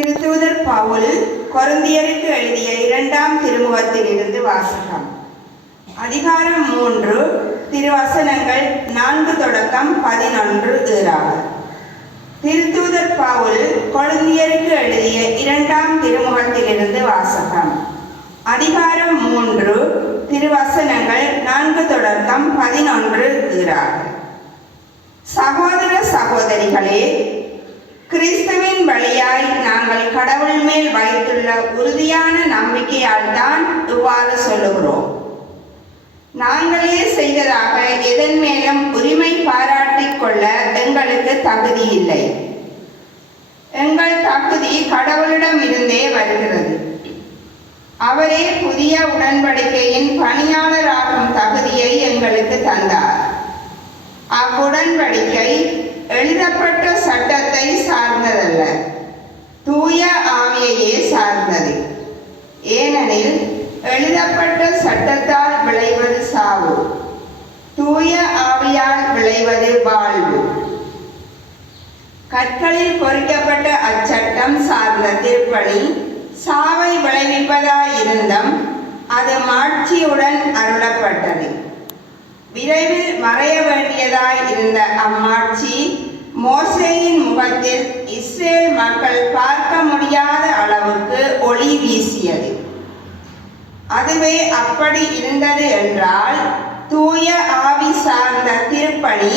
திருத்தூதர் பவுல் கொரிந்தியருக்கு எழுதிய 2ஆம் திருமுகத்திலிருந்து வாசகம். அதிகாரம் 3, திருவசனங்கள் 4 தொடக்கம் 11 ஏறாக. திருத்தூதர் பவுல் கொரிந்தியருக்கு எழுதிய 2ஆம் திருமுகத்திலிருந்து வாசகம். அதிகாரம் 3, திருவசனங்கள் 4 தொடக்கம் 11 ஏறாக. சகோதர சகோதரிகளே, கிறிஸ்துவின் வழியாய் நாங்கள் கடவுள் மேல் வைத்துள்ள உறுதியான நம்பிக்கையால் தான் இவ்வாறு சொல்லுகிறோம். நாங்களே செய்ததாக எதன் மேலும் உரிமை பாராட்டிக் கொள்ள எங்களுக்கு தகுதி இல்லை. எங்கள் தகுதி கடவுளிடம் இருந்தே வருகிறது. அவரே புதிய உடன்படிக்கையின் பணியாளராகும் தகுதியை எங்களுக்கு தந்தார். அவ்வுடன்படிக்கை எழுதப்பட்ட சட்டத்தை சார்ந்ததல்ல, தூய ஆவியையே சார்ந்தது. ஏனெனில் எழுதப்பட்ட சட்டத்தால் விளைவது சாவு, தூய ஆவியால் விளைவது வாழ்வு. கற்களில் பொறிக்கப்பட்ட அச்சட்டம் சார்ந்த திருப்பணி சாவை விளைவிப்பதாயிருந்தும் அது மாட்சியுடன் அருளப்பட்டது. விரைவில் மறைய வேண்டியதாய் இருந்த அம்மாட்சி மோசேயின் முகத்தில் இஸ்ரேல் மக்கள் பார்க்க முடியாத அளவுக்கு ஒளி வீசியது. அதுவே அப்படி இருந்தது என்றால் தூய ஆவி சார்ந்த திருப்பணி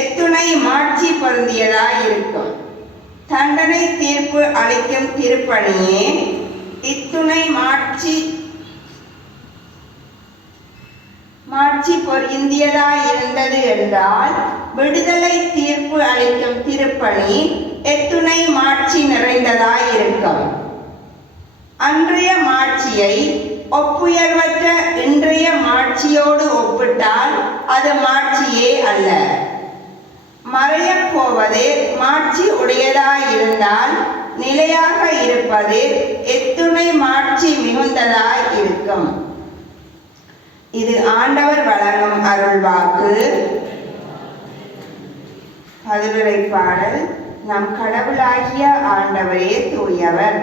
எத்துணை மாட்சி பொருந்தியதாய் இருக்கும். தண்டனை தீர்ப்பு அளிக்கும் திருப்பணியே இத்துணை மாட்சி பொருந்தியதாய் இருந்தது என்றால் விடுதலை தீர்ப்பு அளிக்கும் திருப்பணி எத்துணை மாட்சி நிறைந்ததாய் இருக்கும். அன்றைய மாட்சியை ஒப்புயர்வற்ற இன்றைய மாட்சியோடு ஒப்பிட்டால் அது மாட்சியே அல்ல. மறையப் போவது மாட்சி உடையதாயிருந்தால் நிலையாக இருப்பது எத்துணை மாட்சி மிகுந்ததாய் இருக்கும். இது ஆண்டவர் வழங்கும் அருள்வாக்கு. பதிலுரை பாடல். நம் கடவுளாகிய ஆண்டவரே தூயவர்.